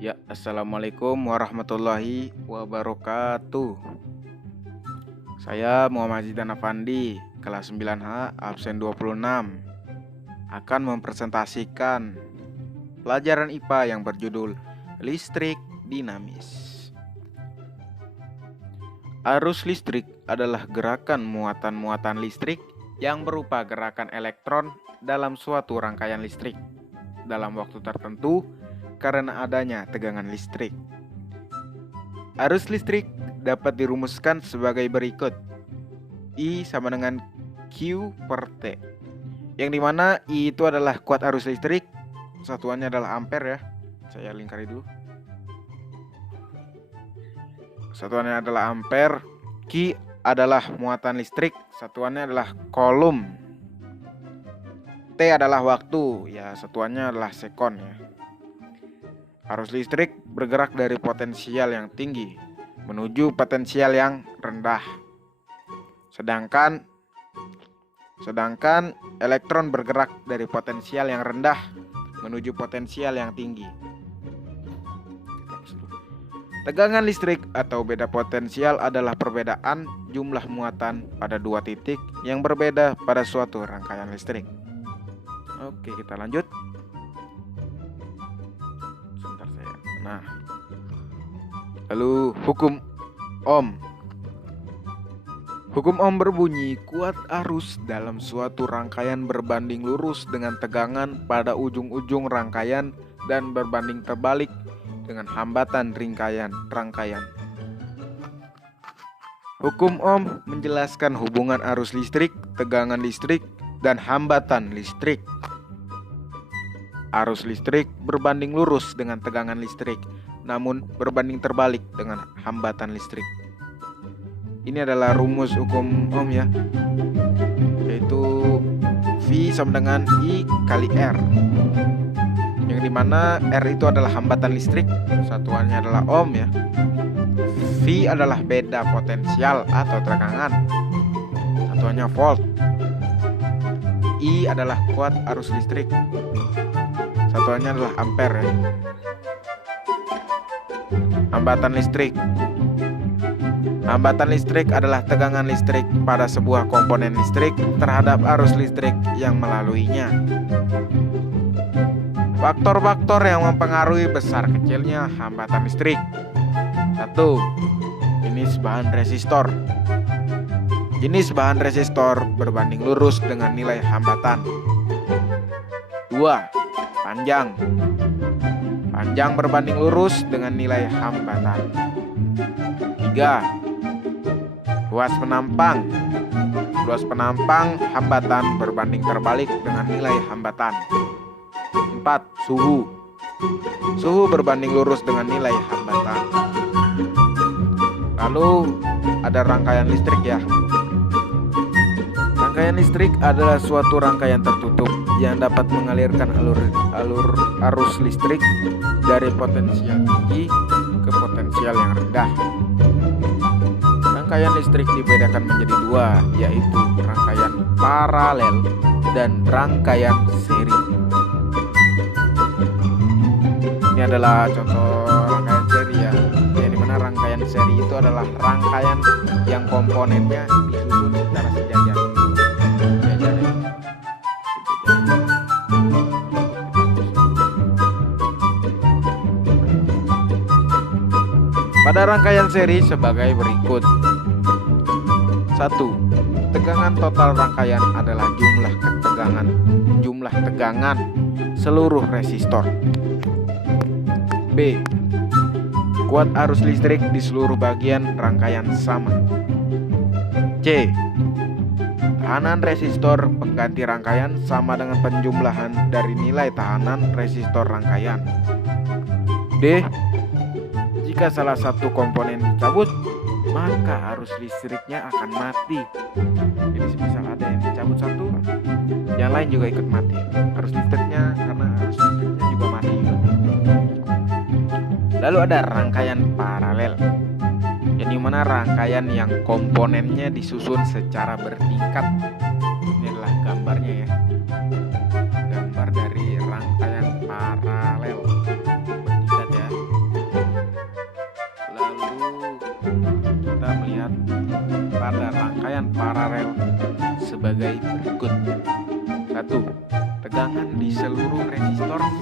Ya, assalamualaikum warahmatullahi wabarakatuh. Saya Muhammad Zidan Afandi, kelas 9H, absen 26, akan mempresentasikan pelajaran IPA yang berjudul Listrik Dinamis. Arus listrik adalah gerakan muatan-muatan listrik yang berupa gerakan elektron dalam suatu rangkaian listrik dalam waktu tertentu karena adanya tegangan listrik. Arus listrik dapat dirumuskan sebagai berikut. I sama dengan Q per T, yang dimana I itu adalah kuat arus listrik, satuannya adalah ampere ya. Saya lingkari dulu. Satuannya adalah ampere. Q adalah muatan listrik, satuannya adalah coulomb. T adalah waktu, ya satuannya adalah sekon ya. Arus listrik bergerak dari potensial yang tinggi menuju potensial yang rendah. Sedangkan elektron bergerak dari potensial yang rendah menuju potensial yang tinggi. Tegangan listrik atau beda potensial adalah perbedaan jumlah muatan pada dua titik yang berbeda pada suatu rangkaian listrik. Oke, kita lanjut. Nah, lalu hukum Ohm. Hukum Ohm berbunyi kuat arus dalam suatu rangkaian berbanding lurus dengan tegangan pada ujung-ujung rangkaian dan berbanding terbalik dengan hambatan rangkaian. Hukum Ohm menjelaskan hubungan arus listrik, tegangan listrik, dan hambatan listrik. Arus listrik berbanding lurus dengan tegangan listrik, namun berbanding terbalik dengan hambatan listrik. Ini adalah rumus hukum Ohm ya, yaitu V sama dengan I kali R, yang dimana R itu adalah hambatan listrik, satuannya adalah Ohm ya. V adalah beda potensial atau tegangan, satuannya volt. I adalah kuat arus listrik, satuannya adalah ampere ya. Hambatan listrik. Hambatan listrik adalah tegangan listrik pada sebuah komponen listrik terhadap arus listrik yang melaluinya. Faktor-faktor yang mempengaruhi besar kecilnya hambatan listrik. 1. Jenis bahan resistor. Jenis bahan resistor berbanding lurus dengan nilai hambatan. 2. Panjang. Panjang berbanding lurus dengan nilai hambatan. 3. Luas penampang. Luas penampang hambatan berbanding terbalik dengan nilai hambatan. 4. Suhu. Suhu berbanding lurus dengan nilai hambatan. Lalu ada rangkaian listrik ya. Rangkaian listrik adalah suatu rangkaian tertutup yang dapat mengalirkan alur arus listrik dari potensial tinggi ke potensial yang rendah. Rangkaian listrik dibedakan menjadi dua, yaitu rangkaian paralel dan rangkaian seri. Ini adalah contoh rangkaian seri ya, yang dimana rangkaian seri itu adalah rangkaian yang komponennya disusun secara sejajar. Pada rangkaian seri sebagai berikut. 1. Tegangan total rangkaian adalah jumlah tegangan seluruh resistor. B. Kuat arus listrik di seluruh bagian rangkaian sama. C. Tahanan resistor pengganti rangkaian sama dengan penjumlahan dari nilai tahanan resistor rangkaian. D. Jika salah satu komponen dicabut, maka arus listriknya akan mati. Jadi semisal ada yang dicabut satu, yang lain juga ikut mati. Arus listriknya juga mati juga. Lalu ada rangkaian paralel, yang dimana rangkaian yang komponennya disusun secara bertingkat. Ini adalah gambarnya ya. Gambar dari rangkaian paralel bertingkat ya.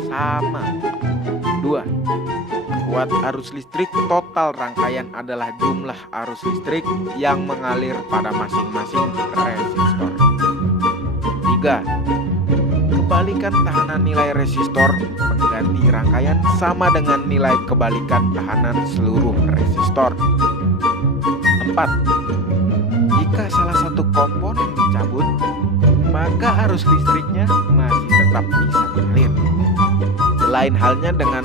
sama. 2. Kuat arus listrik total rangkaian adalah jumlah arus listrik yang mengalir pada masing-masing resistor. 3. Kebalikan tahanan nilai resistor pengganti rangkaian sama dengan nilai kebalikan tahanan seluruh resistor. 4. Jika salah satu komponen dicabut, maka arus listriknya masih tetap bisa mengalir. Lain halnya dengan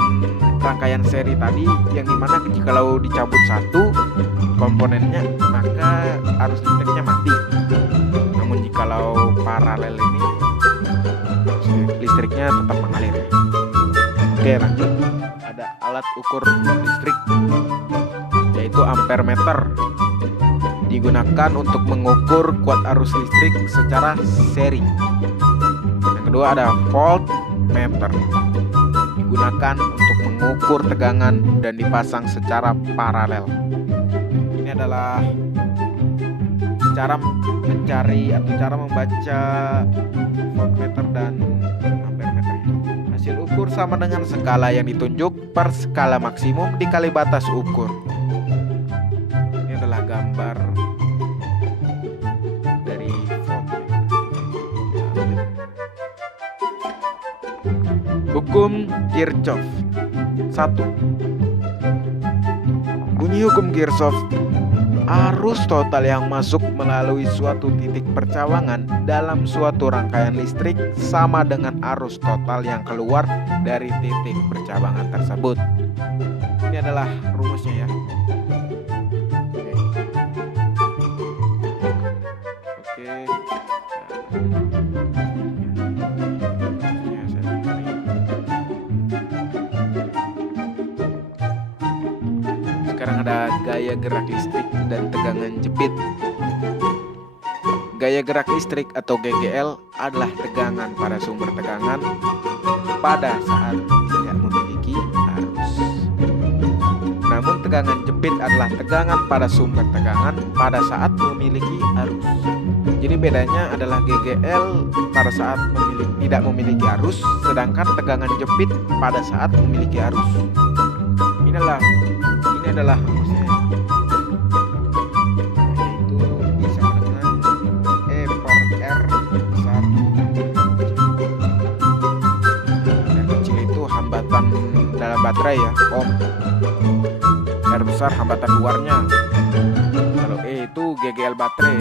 rangkaian seri tadi, yang dimana kalau dicabut satu komponennya maka arus listriknya mati. Namun jikalau paralel ini listriknya tetap mengalir. Oke, lanjut. Ada alat ukur listrik yaitu ampermeter, digunakan untuk mengukur kuat arus listrik secara seri. Yang kedua ada voltmeter, digunakan untuk mengukur tegangan dan dipasang secara paralel. Ini adalah cara mencari atau cara membaca voltmeter dan ampermeter. Hasil ukur sama dengan skala yang ditunjuk per skala maksimum dikali batas ukur. Ini adalah gambar dari voltmeter. Hukum Kirchhoff. 1. Bunyi hukum Kirchhoff: arus total yang masuk melalui suatu titik percabangan dalam suatu rangkaian listrik sama dengan arus total yang keluar dari titik percabangan tersebut. Ini adalah rumusnya ya. Oke. Sekarang ada gaya gerak listrik dan tegangan jepit. Gaya gerak listrik atau GGL adalah tegangan pada sumber tegangan pada saat tidak memiliki arus. Namun tegangan jepit adalah tegangan pada sumber tegangan pada saat memiliki arus. Jadi bedanya adalah GGL pada saat tidak memiliki arus, sedangkan tegangan jepit pada saat memiliki arus. Ini adalah rumusnya, yaitu I sama dengan E per R besar. R kecil itu hambatan dalam baterai ya, ohm. R besar hambatan luarnya. Kalau E itu GGL baterai,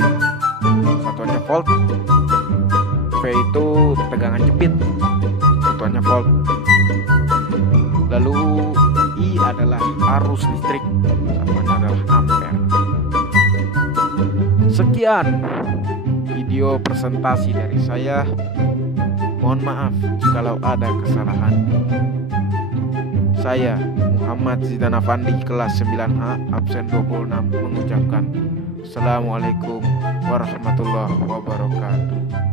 satuannya volt. V itu tegangan jepit, satuannya volt. Lalu I adalah arus listrik, satuannya adalah ampere. Sekian video presentasi dari saya. Mohon maaf jikalau ada kesalahan. Saya Muhammad Zidan Afandi, kelas 9A, absen 26, mengucapkan Assalamualaikum warahmatullahi wabarakatuh.